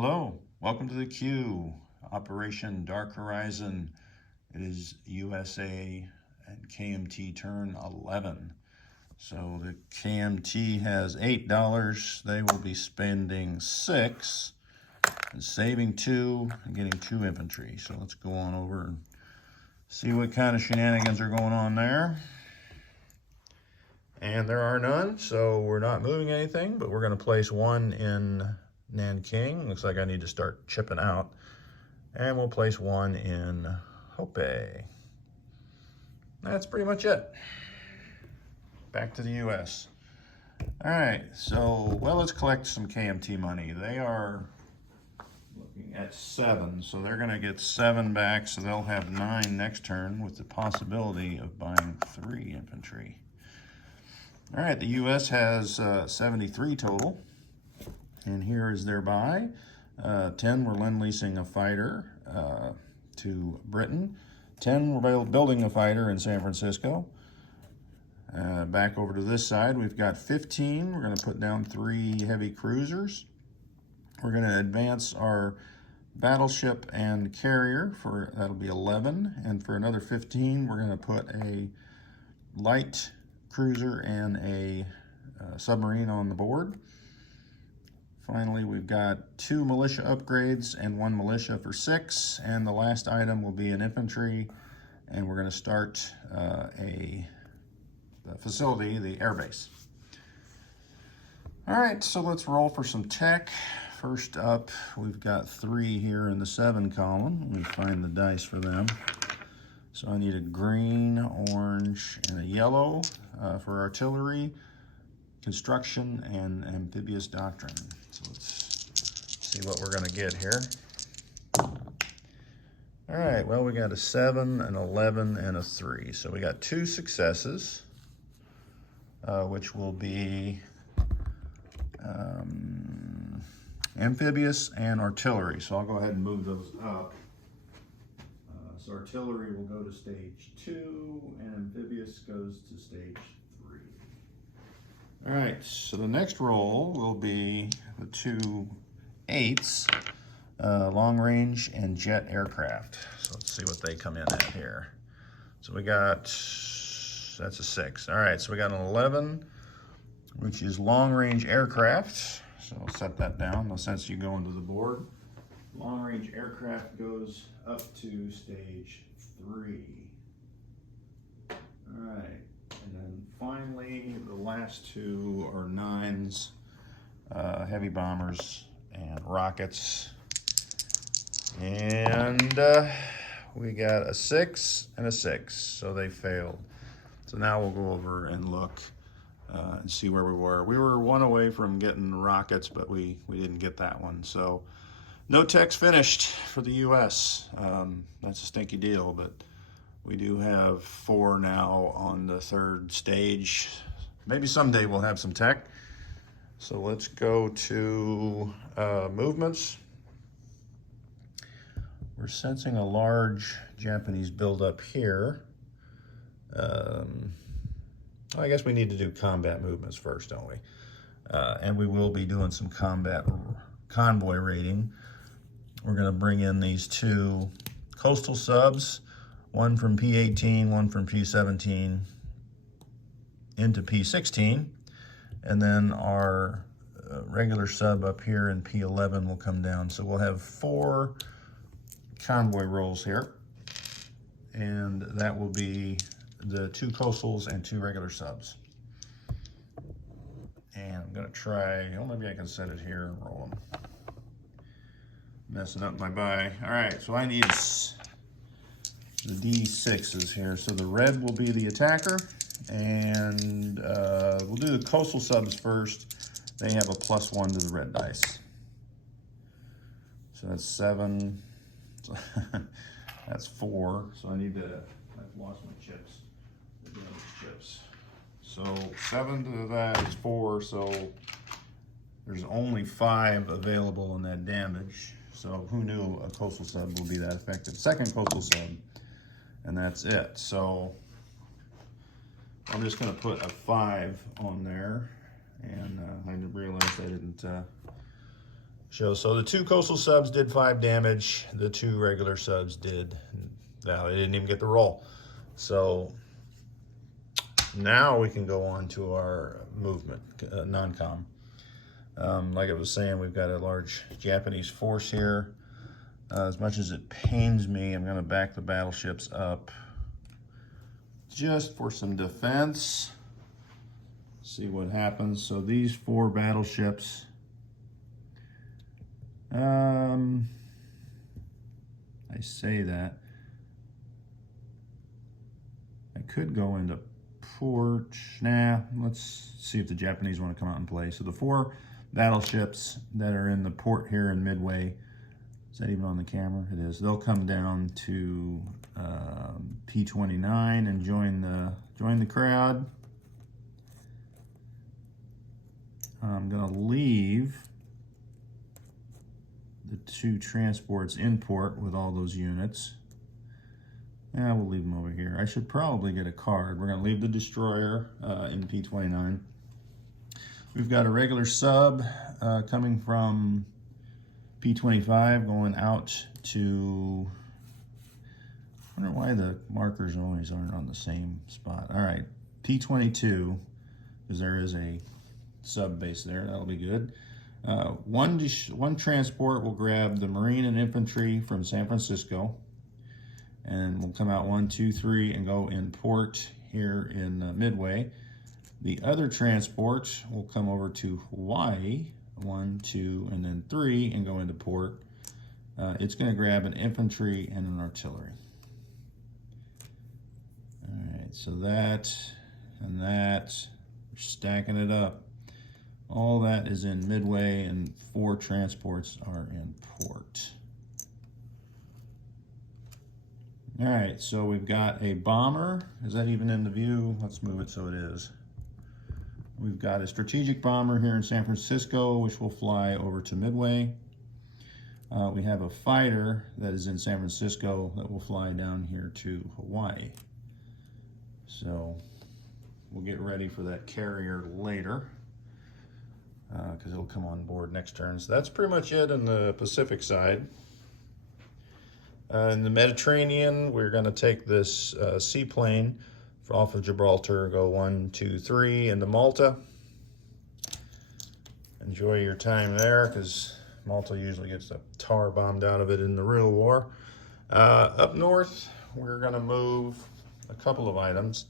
Hello, welcome to the Q, Operation Dark Horizon. It is USA and KMT turn 11. So the KMT has $8. They will be spending 6 and saving 2 and getting 2 infantry. So let's go on over and see what kind of shenanigans are going on there. And there are none, so we're not moving anything, but we're going to place 1 in Nanking. Looks like I need to start chipping out. And we'll place 1 in Hope. That's pretty much it. Back to the US. All right, so, well, let's collect some KMT money. They are looking at 7, so they're going to get 7 back, so they'll have 9 next turn with the possibility of buying 3 infantry. All right, the US has 73 total. And here is their buy. 10, we're lend-leasing a fighter to Britain. 10, we're building a fighter in San Francisco. Back over to this side, we've got 15. We're going to put down 3 heavy cruisers. We're going to advance our battleship and carrier, that'll be 11. And for another 15, we're going to put a light cruiser and a submarine on the board. Finally, we've got 2 militia upgrades and 1 militia for 6. And the last item will be an infantry. And we're going to start a facility, the airbase. All right, so let's roll for some tech. First up, we've got 3 here in the 7 column. Let me find the dice for them. So I need a green, orange, and a yellow for artillery, construction, and amphibious doctrine. So let's see what we're going to get here. All right, well, we got a 7, an 11, and a 3. So we got 2 successes, which will be amphibious and artillery. So I'll go ahead and move those up. So artillery will go to stage 2, and amphibious goes to stage 3. All right, so the next roll will be the 2 8s, long range and jet aircraft. So let's see what they come in at here. So we got, that's a 6. All right, so we got an 11, which is long range aircraft. So I'll set that down, no sense you go into the board. Long range aircraft goes up to stage 3. All right. And then finally, the last 2 are 9s, heavy bombers and rockets. And we got a 6 and a 6, so they failed. So now we'll go over and look and see where we were. We were 1 away from getting rockets, but we didn't get that one. So no techs finished for the US. That's a stinky deal, but we do have 4 now on the 3rd stage. Maybe someday we'll have some tech. So let's go to movements. We're sensing a large Japanese buildup here. I guess we need to do combat movements first, don't we? And we will be doing some combat convoy raiding. We're going to bring in these 2 coastal subs. 1 from P18, 1 from P17 into P16. And then our regular sub up here in P11 will come down. So we'll have 4 convoy rolls here. And that will be the 2 coastals and 2 regular subs. And I'm going to try, oh, maybe I can set it here and roll them. Messing up my buy. All right, so I need the D6s here. So the red will be the attacker, and we'll do the coastal subs first. They have a +1 to the red dice. So that's 7. So that's 4. So I need to, I've lost my chips. Chips. So 7 to that is 4. So there's only 5 available in that damage. So who knew a coastal sub would be that effective? Second coastal sub. And that's it. So I'm just going to put a 5 on there. And I realized I didn't show. So the 2 coastal subs did 5 damage. The 2 regular subs did. Now they didn't even get the roll. So now we can go on to our movement, non-com. Like I was saying, we've got a large Japanese force here. As much as it pains me, I'm going to back the battleships up just for some defense. See what happens. So these 4 battleships, I say that. I could go into port. Nah, let's see if the Japanese want to come out and play. So the 4 battleships that are in the port here in Midway, is that even on the camera? It is. They'll come down to P29 and join the crowd. I'm going to leave the 2 transports in port with all those units. Yeah, we'll leave them over here. I should probably get a card. We're going to leave the destroyer in P29. We've got a regular sub coming from P25 going out to... I wonder why the markers always aren't on the same spot. All right, P22, because there is a sub base there. That'll be good. One transport will grab the Marine and Infantry from San Francisco, and we'll come out 1, 2, 3 and go in port here in Midway. The other transport will come over to Hawaii, 1, 2, and then 3 and go into port. It's going to grab an infantry and an artillery. All right, so that and that, we're stacking it up. All that is in Midway, and 4 transports are in port. All right, so we've got a bomber. Is that even in the view? Let's move it so it is. We've got a strategic bomber here in San Francisco, which will fly over to Midway. We have a fighter that is in San Francisco that will fly down here to Hawaii. So we'll get ready for that carrier later, because it'll come on board next turn. So that's pretty much it on the Pacific side. In the Mediterranean, we're going to take this seaplane off of Gibraltar, go 1, 2, 3 into Malta. Enjoy your time there, because Malta usually gets the tar bombed out of it in the real war. Up north, we're going to move a couple of items.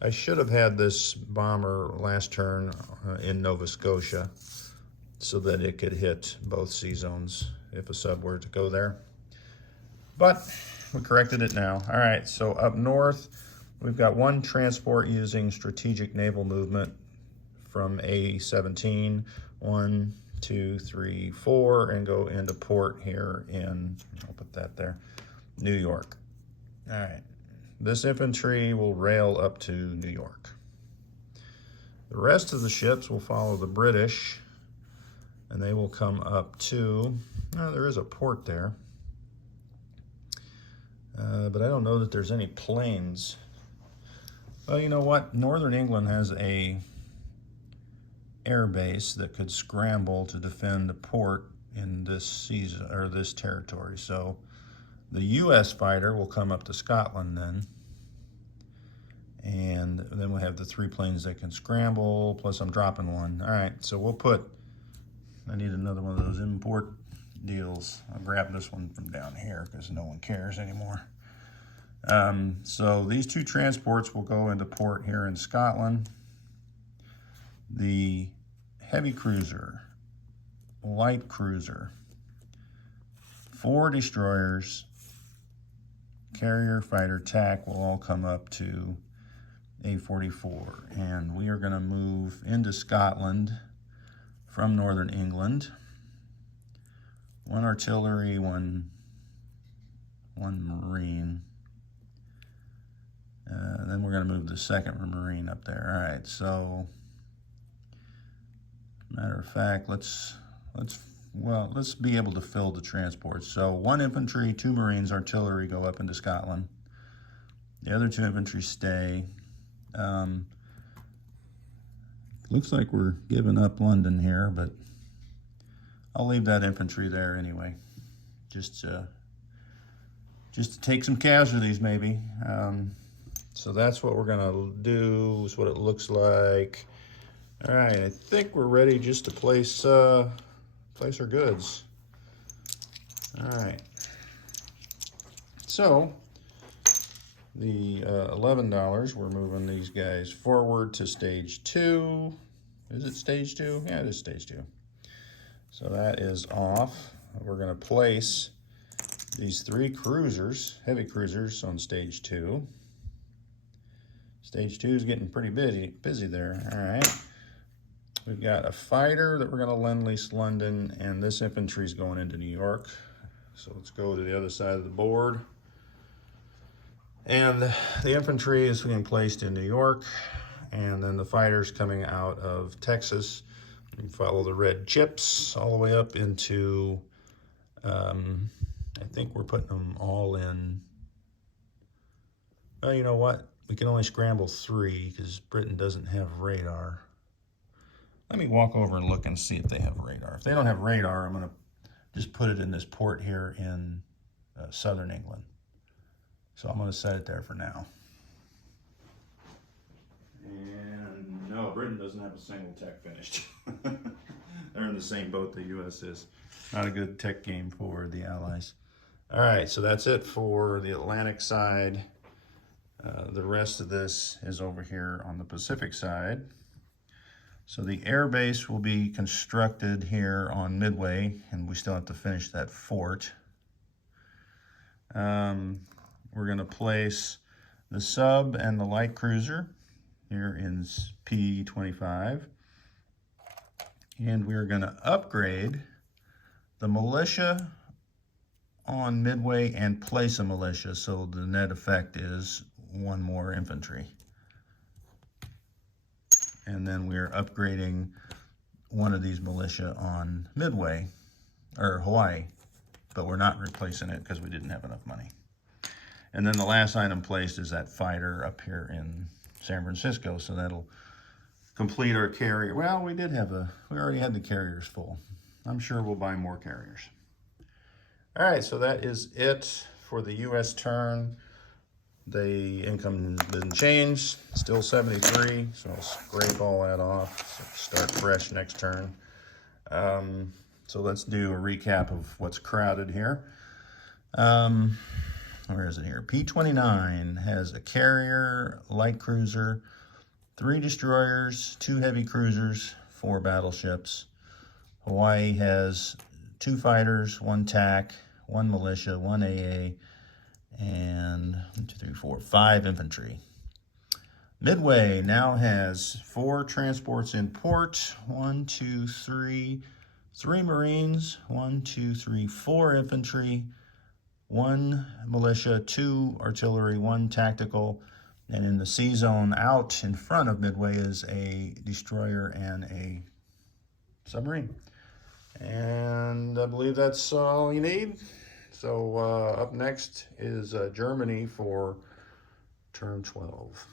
I should have had this bomber last turn in Nova Scotia so that it could hit both sea zones if a sub were to go there. But we corrected it now. All right, so up north, we've got 1 transport using strategic naval movement from A17, 1, 2, 3, 4, and go into port here in, I'll put that there, New York. All right, this infantry will rail up to New York. The rest of the ships will follow the British, and they will come up to, there is a port there. But I don't know that there's any planes. Well, you know what? Northern England has a air base that could scramble to defend a port in this season or this territory. So the U.S. fighter will come up to Scotland then, and then we'll have the 3 planes that can scramble. Plus, I'm dropping 1. All right, so we'll put. I need another one of those import deals. I'll grab this one from down here because no one cares anymore. So these 2 transports will go into port here in Scotland. The heavy cruiser, light cruiser, 4 destroyers, carrier, fighter, TAC will all come up to A44. And we are going to move into Scotland from Northern England. 1 artillery, one Marine. Then we're going to move the 2nd Marine up there. All right, so matter of fact, let's be able to fill the transports. So 1 infantry, 2 Marines, artillery go up into Scotland. The other 2 infantry stay. Looks like we're giving up London here, but I'll leave that infantry there anyway, just to take some casualties maybe. So that's what we're gonna do, is what it looks like. All right, I think we're ready just to place our goods. All right, so the $11, we're moving these guys forward to stage 2. Is it stage 2? Yeah, it is stage 2. So that is off. We're gonna place these 3 cruisers, heavy cruisers, on stage 2. Stage 2 is getting pretty busy there. All right. We've got a fighter that we're going to Lend-Lease London, and this infantry is going into New York. So let's go to the other side of the board. And the infantry is being placed in New York, and then the fighters coming out of Texas. You follow the red chips all the way up into, I think we're putting them all in. Well, you know what? We can only scramble 3 because Britain doesn't have radar. Let me walk over and look and see if they have radar. If they don't have radar, I'm going to just put it in this port here in southern England. So I'm going to set it there for now. And no, Britain doesn't have a single tech finished. They're in the same boat the U.S. is. Not a good tech game for the Allies. All right, so that's it for the Atlantic side. The rest of this is over here on the Pacific side. So the air base will be constructed here on Midway, and we still have to finish that fort. We're going to place the sub and the light cruiser here in P25. And we're going to upgrade the militia on Midway and place a militia, so the net effect is 1 more infantry. And then we're upgrading one of these militia on Midway, or Hawaii, but we're not replacing it because we didn't have enough money. And then the last item placed is that fighter up here in San Francisco, so that'll complete our carrier. Well, we already had the carriers full. I'm sure we'll buy more carriers. All right, so that is it for the U.S. turn. The income didn't change, still 73, so I'll scrape all that off, start fresh next turn. So let's do a recap of what's crowded here. Where is it here? P29 has a carrier, light cruiser, 3 destroyers, 2 heavy cruisers, 4 battleships. Hawaii has 2 fighters, 1 TAC, 1 militia, 1 AA, and 1, 2, 3, 4, 5 infantry. Midway now has 4 transports in port, 1, 2, 3, 3 Marines, 1, 2, 3, 4 infantry, 1 militia, 2 artillery, 1 tactical, and in the sea zone out in front of Midway is a destroyer and a submarine. And I believe that's all you need. So up next is Germany for turn 12.